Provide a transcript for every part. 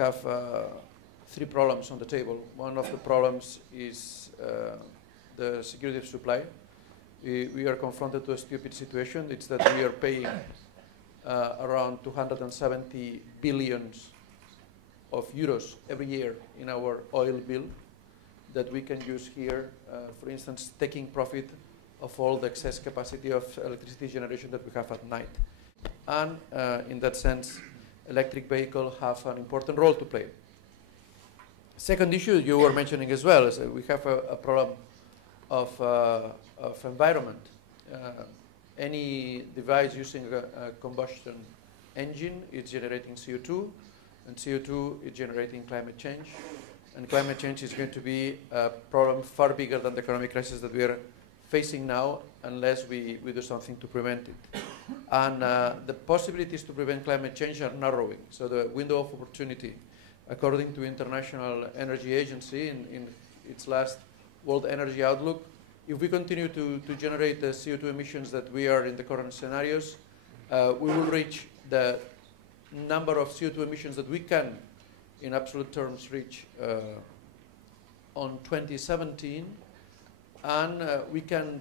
have three problems on the table. One of the problems is the security of supply. We are confronted to a stupid situation. It's that we are paying around 270 billions of euros every year in our oil bill that we can use here, for instance, taking profit of all the excess capacity of electricity generation that we have at night. And in that sense, electric vehicles have an important role to play. Second issue you were mentioning as well is that we have a problem of environment. Any device using a combustion engine is generating CO2, and CO2 is generating climate change. And climate change is going to be a problem far bigger than the economic crisis that we are facing now unless we do something to prevent it. And the possibilities to prevent climate change are narrowing. So the window of opportunity, according to International Energy Agency in its last World Energy Outlook, if we continue to generate the CO2 emissions that we are in the current scenarios, we will reach the number of CO2 emissions that we can, in absolute terms, reach on 2017, and we can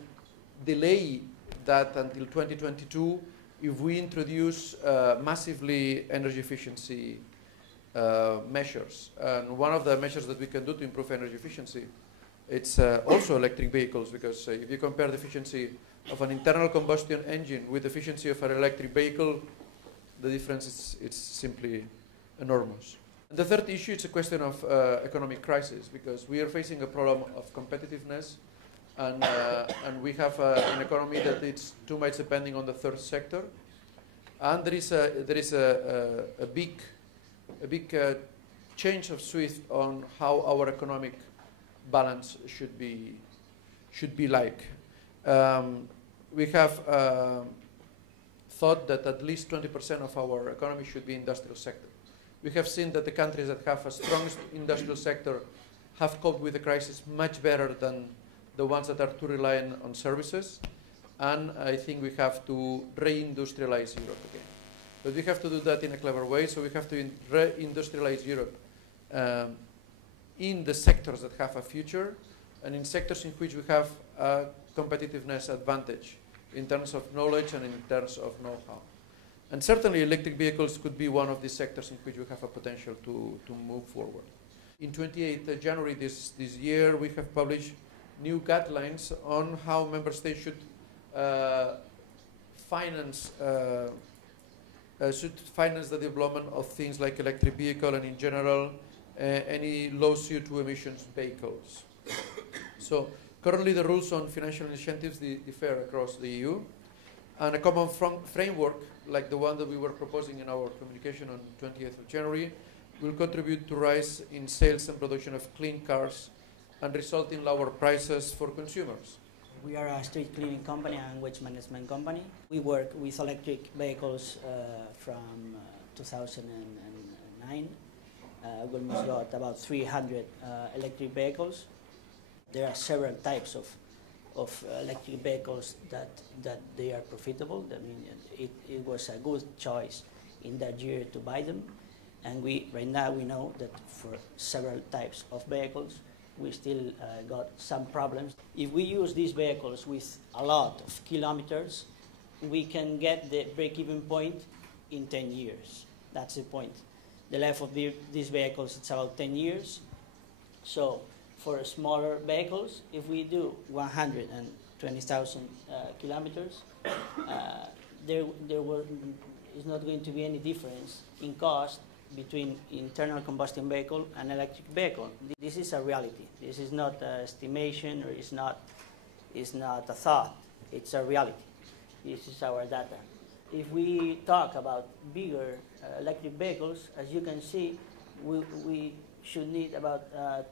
delay that until 2022 if we introduce massively energy efficiency measures. And one of the measures that we can do to improve energy efficiency, it's also electric vehicles, because if you compare the efficiency of an internal combustion engine with the efficiency of an electric vehicle, the difference is simply enormous. And the third issue is a question of economic crisis, because we are facing a problem of competitiveness, and we have an economy that is too much depending on the third sector, and there is a big change of shift on how our economic balance should be like. We have thought that at least 20% of our economy should be industrial sector. We have seen that the countries that have a strong industrial sector have coped with the crisis much better than the ones that are too reliant on services. And I think we have to reindustrialize Europe again. But we have to do that in a clever way, so we have to reindustrialize Europe in the sectors that have a future, and in sectors in which we have a competitiveness advantage in terms of knowledge and in terms of know-how. And certainly electric vehicles could be one of these sectors in which we have a potential to move forward. In 28th January this year, we have published new guidelines on how member states should finance the development of things like electric vehicle and in general any low CO2 emissions vehicles. So currently the rules on financial incentives differ across the EU, and a common framework like the one that we were proposing in our communication on 20th of January will contribute to rise in sales and production of clean cars and result in lower prices for consumers. We are a street cleaning company and waste management company. We work with electric vehicles from 2009. We almost got about 300 electric vehicles. There are several types of electric vehicles that they are profitable. I mean, it was a good choice in that year to buy them. And right now we know that for several types of vehicles, we still got some problems. If we use these vehicles with a lot of kilometers, we can get the break-even point in 10 years. That's the point. The life of these vehicles is about 10 years. So for smaller vehicles, if we do 120,000 kilometers, there is not going to be any difference in cost between internal combustion vehicle and electric vehicle. This is a reality. This is not an estimation, or it's not a thought. It's a reality. This is our data. If we talk about bigger electric vehicles, as you can see, we should need about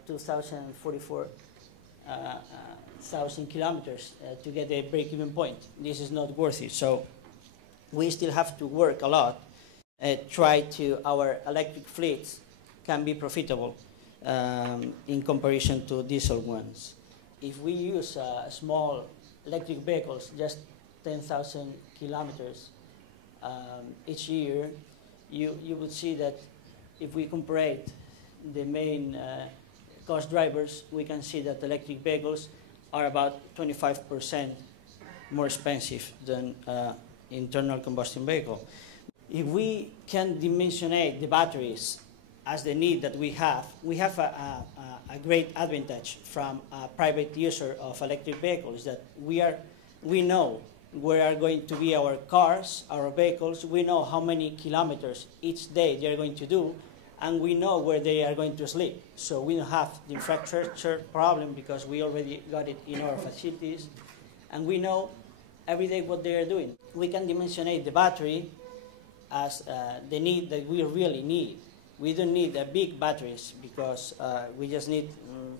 2,044,000 kilometers to get a break-even point. This is not worth it. So we still have to work a lot, try to our electric fleets can be profitable in comparison to diesel ones. If we use small electric vehicles, just 10,000 kilometers each year, you would see that if we compare the main cost drivers, we can see that electric vehicles are about 25% more expensive than internal combustion vehicle. If we can dimensionate the batteries as the need that we have a great advantage from a private user of electric vehicles, that we know where are going to be our cars, our vehicles, we know how many kilometers each day they are going to do, and we know where they are going to sleep. So we don't have the infrastructure problem because we already got it in our facilities, and we know every day what they are doing. We can dimensionate the battery as the need that we really need. We don't need big batteries because we just need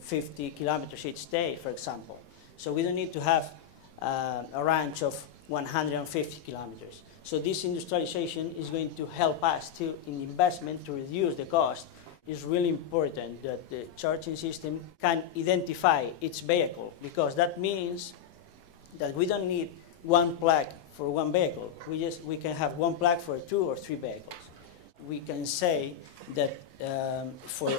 50 kilometers each day, for example. So we don't need to have a range of 150 kilometers. So this industrialization is going to help us in investment to reduce the cost. It's really important that the charging system can identify each vehicle, because that means that we don't need one plug for one vehicle. We can have one plug for 2 or 3 vehicles. We can say that for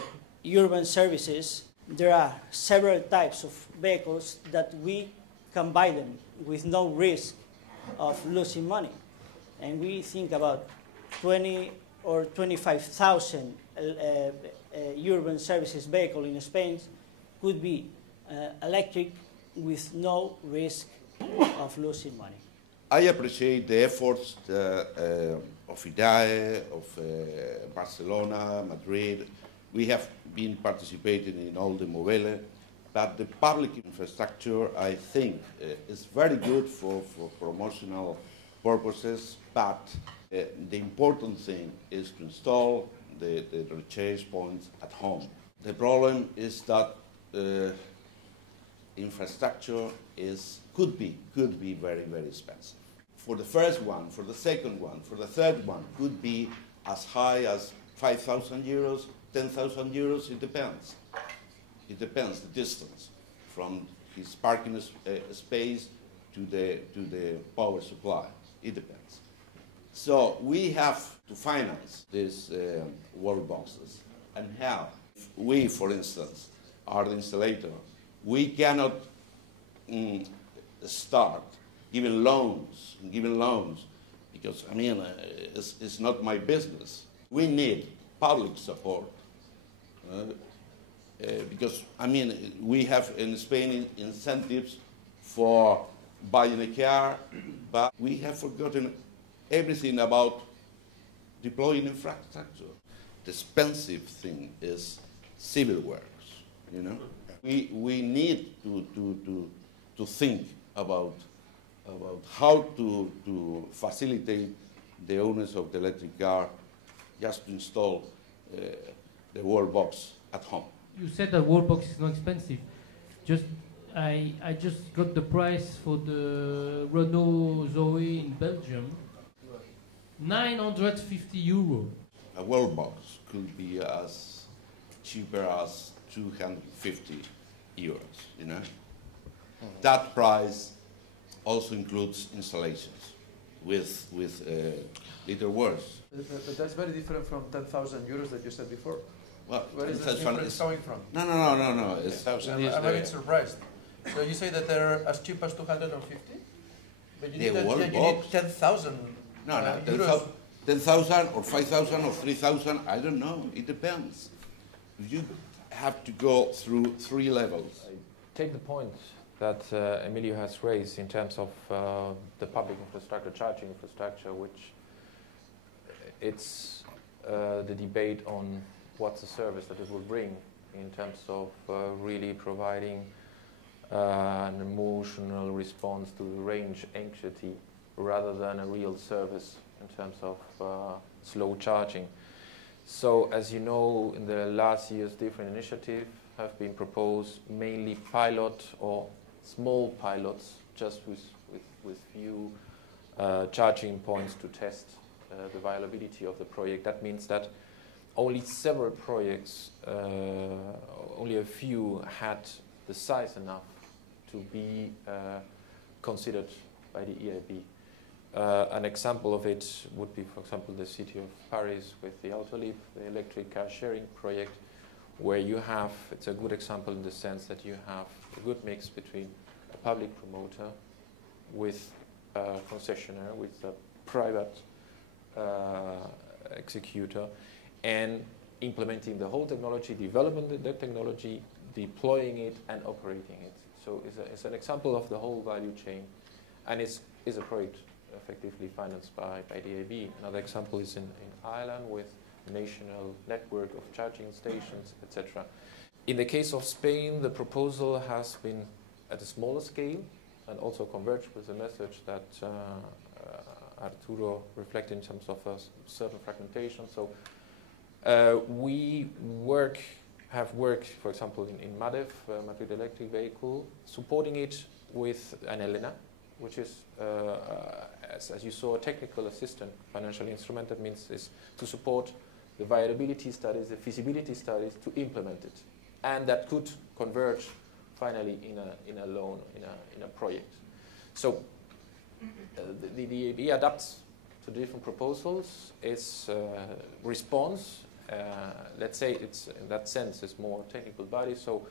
urban services, there are several types of vehicles that we can buy them with no risk of losing money. And we think about 20 or 25,000 urban services vehicle in Spain could be electric with no risk of losing money. I appreciate the efforts of Idae, of Barcelona, Madrid. We have been participating in all the Mobile, but the public infrastructure, I think, is very good for promotional purposes, but the important thing is to install the recharge points at home. The problem is that infrastructure could be very, very expensive. For the first one, for the second one, for the third one, could be as high as 5,000 euros, 10,000 euros, it depends. It depends, the distance from his parking space to the power supply. It depends. So we have to finance these wall boxes. And how? If we, for instance, are the installer, we cannot start giving loans, because, I mean, it's not my business. We need public support. Because, I mean, we have in Spain incentives for buying a car, but we have forgotten everything about deploying infrastructure. The expensive thing is civil works, you know? We need to think about how to facilitate the owners of the electric car just to install the wall box at home. You said that wall box is not expensive. I just got the price for the Renault Zoe in Belgium. 950 euro. A wall box could be as cheaper as 250 euros, you know? That price also includes installations with little works. But that's very different from 10,000 euros that you said before. Well, where is this difference coming from? No. It's I'm a bit surprised. So you say that they're as cheap as 250? But you need 10,000 euros. 10,000 or 5,000 or 3,000, I don't know. It depends. You have to go through 3 levels. I take the point that Emilio has raised in terms of the public infrastructure, charging infrastructure, which it's the debate on what's the service that it will bring in terms of really providing an emotional response to range anxiety rather than a real service in terms of slow charging. So as you know, in the last years, different initiatives have been proposed, mainly pilot or small pilots, just with few charging points to test the viability of the project. That means that only several projects, only a few had the size enough to be considered by the EIB. An example of it would be, for example, the city of Paris with the AutoLib, the electric car sharing project, where you have, it's a good example in the sense that you have a good mix between a public promoter with a concessionaire, with a private executor, and implementing the whole technology, developing the technology, deploying it, and operating it. So it's an example of the whole value chain, and it's a project effectively financed by the AEDIVE. Another example is in Ireland with a national network of charging stations, etc. In the case of Spain, the proposal has been at a smaller scale and also converged with the message that Arturo reflected in terms of a certain fragmentation. So we have worked, for example, in MADEF, Madrid Electric Vehicle, supporting it with an ELENA, which is, as you saw, a technical assistant financial instrument. That means is to support the viability studies, the feasibility studies, to implement it, and that could converge finally in a loan, in a project. So the AEDIVE adapts to different proposals. Its response, let's say, it's in that sense is more technical body, so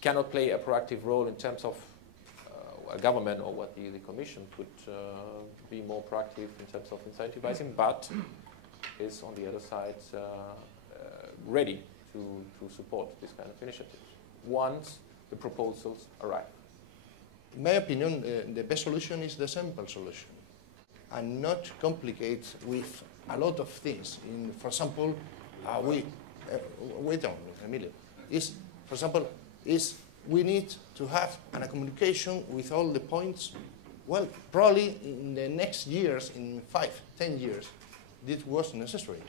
cannot play a proactive role in terms of a government or what the Commission could be more proactive in terms of incentivizing, but is on the other side ready to support this kind of initiatives once the proposals arrive. In my opinion, the best solution is the simple solution and not complicate with a lot of things. For example, wait on, Emilio. For example, we need to have a communication with all the points. Well, probably in the next years, in 5-10 years, this was necessary.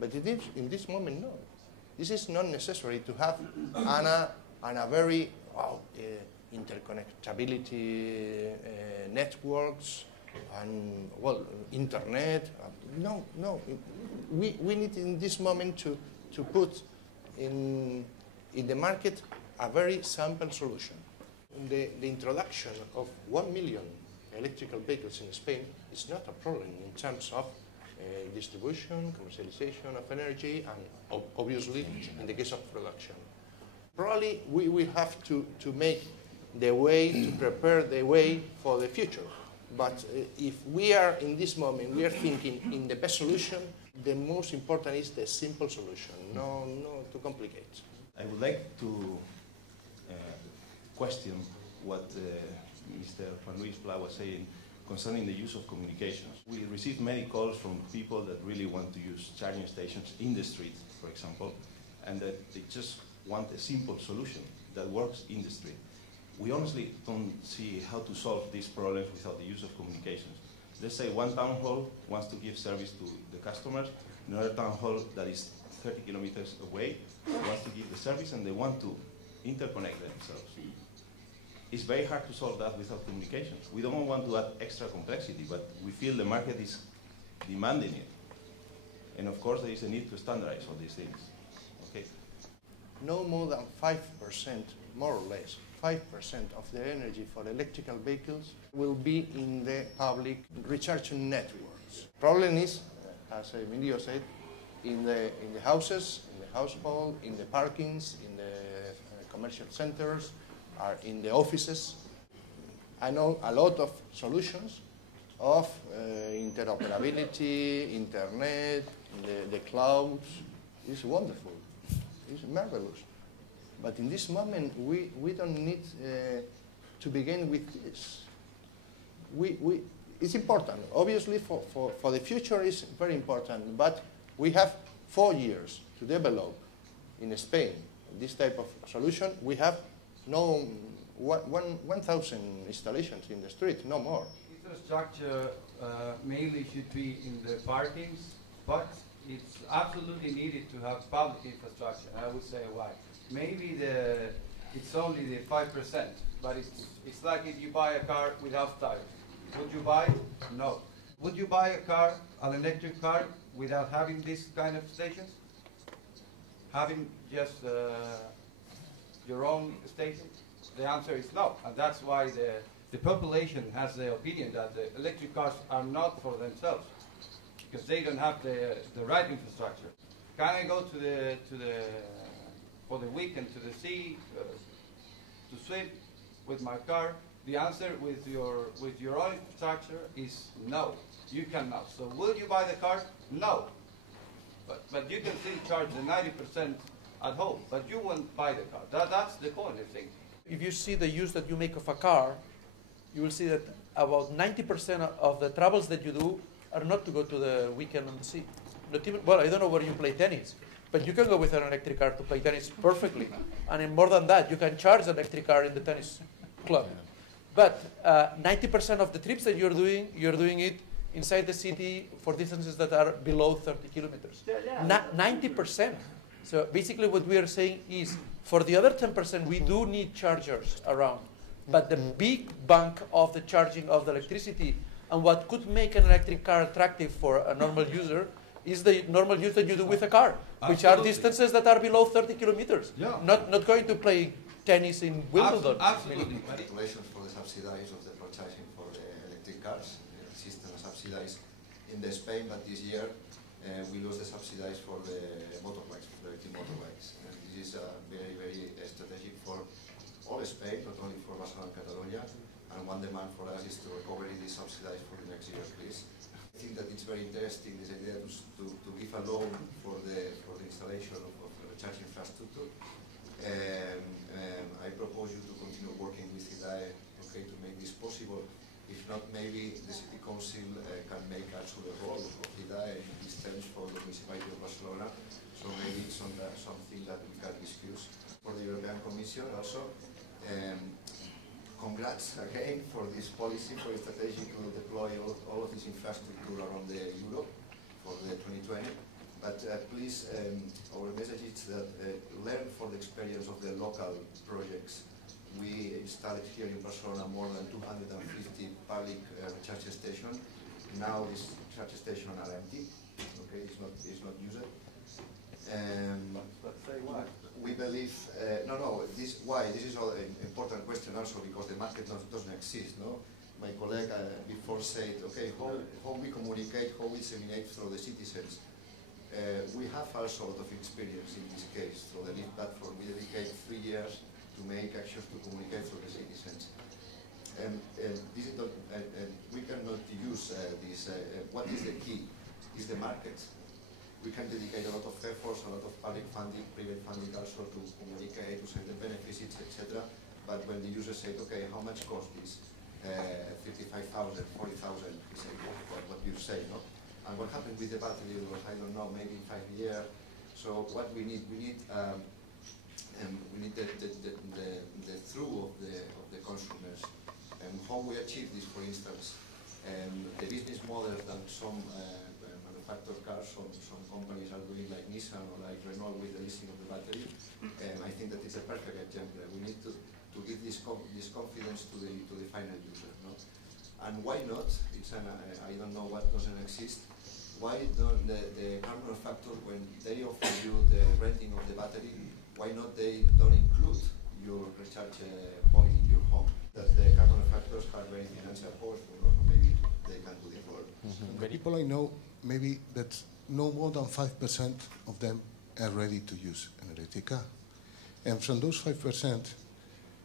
But in this moment, no. This is not necessary to have a very interconnectability networks and, well, internet. No. We need in this moment to put in the market a very simple solution. The introduction of 1 million electrical vehicles in Spain is not a problem in terms of distribution, commercialization of energy, and obviously in the case of production. Probably we will have to make the way, to prepare the way for the future. But if we are in this moment, we are thinking in the best solution, the most important is the simple solution, no to complicate. I would like to question what Mr. Juan Luis Pla was saying concerning the use of communications. We receive many calls from people that really want to use charging stations in the street, for example, and that they just want a simple solution that works in the street. We honestly don't see how to solve these problems without the use of communications. Let's say one town hall wants to give service to the customers, another town hall that is 30 kilometers away wants to give the service, and they want to interconnect themselves. It's very hard to solve that without communications. We don't want to add extra complexity, but we feel the market is demanding it. And of course, there is a need to standardize all these things. Okay. No more than 5%, more or less, 5% of the energy for electrical vehicles will be in the public recharging networks. Problem is, as Emilio said, in the houses, in the household, in the parkings, in the commercial centers, are in the offices. I know a lot of solutions of interoperability, internet, the clouds. It's wonderful. It's marvelous. But in this moment, we don't need to begin with this. It's important. Obviously, for the future, it's very important. But we have 4 years to develop in Spain this type of solution. We have no 1,000 installations in the street, no more. Infrastructure mainly should be in the parkings, but it's absolutely needed to have public infrastructure. I would say why. Maybe it's only the 5%, but it's like if you buy a car without tires. Would you buy it? No. Would you buy a car, an electric car, without having this kind of stations? Having just your own station? The answer is no, and that's why the population has the opinion that the electric cars are not for themselves because they don't have the right infrastructure. Can I go for the weekend to the sea to swim with my car? The answer with your own infrastructure is no. You cannot. So will you buy the car? No. But you can still charge the 90% at home, but you won't buy the car. That's the point, I think. If you see the use that you make of a car, you will see that about 90% of the travels that you do are not to go to the weekend on the sea. Not even, well, I don't know where you play tennis, but you can go with an electric car to play tennis perfectly. And in more than that, you can charge an electric car in the tennis club. But 90% of the trips that you're doing it inside the city for distances that are below 30 kilometers. 90%. So basically what we are saying is, for the other 10%, we do need chargers around. But the big bank of the charging of the electricity and what could make an electric car attractive for a normal user is the normal use that you do with a car, which are distances that are below 30 kilometers. Yeah. Not going to play tennis in Wimbledon. Absolutely. Regulations for the subsidies of the purchasing for the electric cars. The system is subsidized in the Spain, but this year we lose the subsidies for the motorbikes, for the electric motorbikes. And this is very, very strategic for all Spain, not only for Barcelona and Catalonia. And one demand for us is to recover these subsidies for the next year, please. I think that it's very interesting, this idea to give a loan for the installation of the charging infrastructure. I propose you to continue working with Idae, okay, to make this possible. If not, maybe the City Council can make also the role of Idae in these terms for the municipality of Barcelona. So maybe it's something that we can discuss for the European Commission also. Congrats again for this policy, for the strategy to deploy all of this infrastructure around the Europe for the 2020. But please, our message is that learn from the experience of the local projects. We started here in Barcelona more than 250 public charge stations. Now these charge stations are empty. Okay, it's not used. But say why? We believe, this is an important question also because the market doesn't exist, no? My colleague before said, okay, how we communicate, how we disseminate through the citizens. We have also a lot of experience in this case. So the LEAF platform, we dedicate 3 years to make actions to communicate through the citizens. We cannot use this, what is the key? Is the market. We can dedicate a lot of efforts, a lot of public funding, private funding also to communicate, to say the benefits, etc. But when the user said, okay, how much cost this? 55,000, 40,000, is what you say, no? And what happened with the battery was, I don't know, maybe 5 years. So what we need the through of the consumers. And how we achieve this, for instance, the business model that some manufactured cars, some companies are doing, like Nissan or like Renault with the leasing of the battery. I think that it's a perfect example. We need to give this confidence to the final user, no? And why not? It's I don't know what doesn't exist. Why don't the car manufacturer, when they offer you the renting of the battery, why not they don't include your recharge point in your home? That the car manufacturers have very financial cost, or maybe they can do the role. The people I know, maybe that no more than 5% of them are ready to use an electric car. And from those 5%,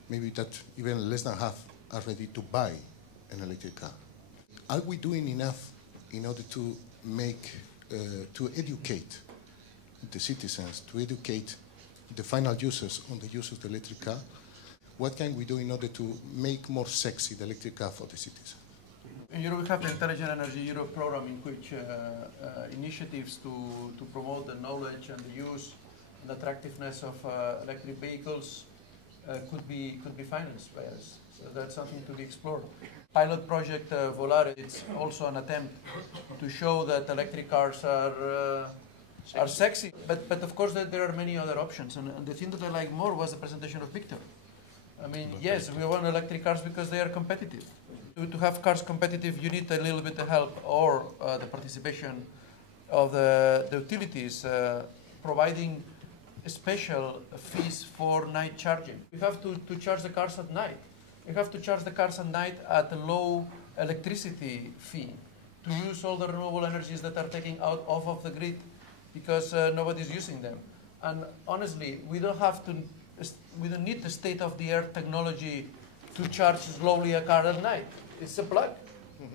maybe that even less than half are ready to buy an electric car. Are we doing enough in order to make, to educate the citizens, to educate the final users on the use of the electric car? What can we do in order to make more sexy the electric car for the citizens? In Europe, we have the Intelligent Energy Europe program, in which initiatives to promote the knowledge and the use and attractiveness of electric vehicles could be financed by us. So that's something to be explored. Pilot project Volare, it's also an attempt to show that electric cars are sexy. But of course there are many other options. And the thing that I like more was the presentation of Víctor. I mean, yes, we want electric cars because they are competitive. To have cars competitive, you need a little bit of help or the participation of the utilities providing special fees for night charging. We have to charge the cars at night. you have to charge the cars at night at a low electricity fee to use all the renewable energies that are taken out off of the grid because nobody's using them. And honestly, we don't need the state-of-the-art technology to charge slowly a car at night. It's a plug.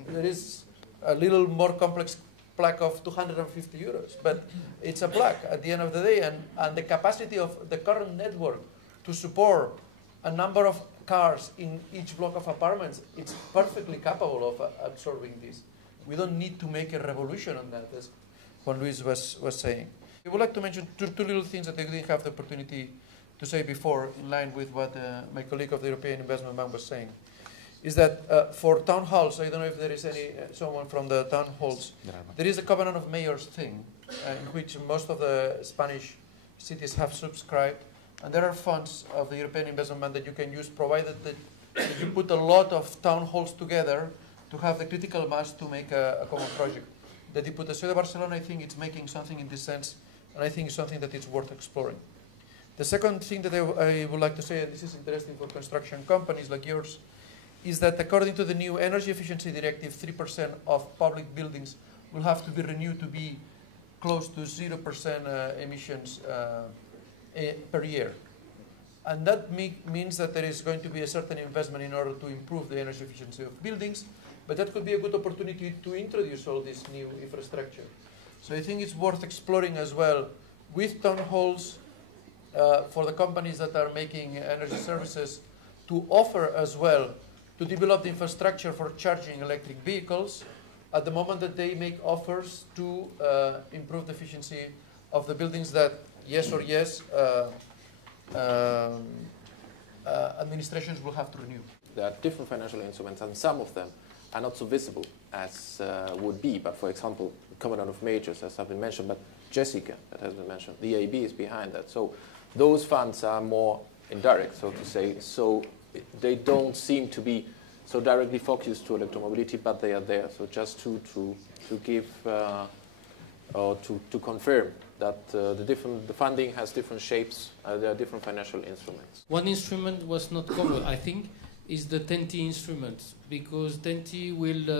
There is a little more complex plug of 250 euros, but it's a plug at the end of the day, and the capacity of the current network to support a number of cars in each block of apartments, it's perfectly capable of absorbing this. We don't need to make a revolution on that, as Juan Luis was saying. I would like to mention two little things that I didn't have the opportunity to say before, in line with what my colleague of the European Investment Bank was saying, is that for town halls, I don't know if there is someone from the town halls, there is a Covenant of Mayors thing, in which most of the Spanish cities have subscribed, and there are funds of the European Investment Bank that you can use, provided that you put a lot of town halls together to have the critical mass to make a common project. The Diputació de Barcelona, I think, it's making something in this sense, and I think it's something that is worth exploring. The second thing that I would like to say, and this is interesting for construction companies like yours, is that according to the new Energy Efficiency Directive, 3% of public buildings will have to be renewed to be close to 0% emissions per year. And that means that there is going to be a certain investment in order to improve the energy efficiency of buildings, but that could be a good opportunity to introduce all this new infrastructure. So I think it's worth exploring as well with town halls for the companies that are making energy services to offer as well to develop the infrastructure for charging electric vehicles at the moment that they make offers to improve the efficiency of the buildings that, yes or yes, administrations will have to renew. There are different financial instruments, and some of them are not so visible as would be. But for example, the Covenant of Majors, as has been mentioned, but Jessica, that has been mentioned, the AEB is behind that. So those funds are more indirect, so to say. So they don't seem to be so directly focused to electromobility, but they are there. So just to give or to confirm that the funding has different shapes, there are different financial instruments. One instrument was not covered, I think, is the TEN-T instrument, because TEN-T will,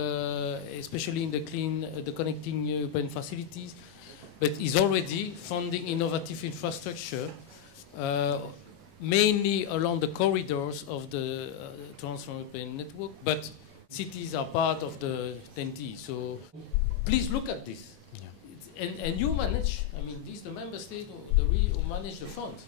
especially in the connecting urban facilities, but is already funding innovative infrastructure, mainly along the corridors of the Trans-European network, but cities are part of the TEN-T. So please look at this. Yeah. And you manage, I mean, this the member state who manage the funds.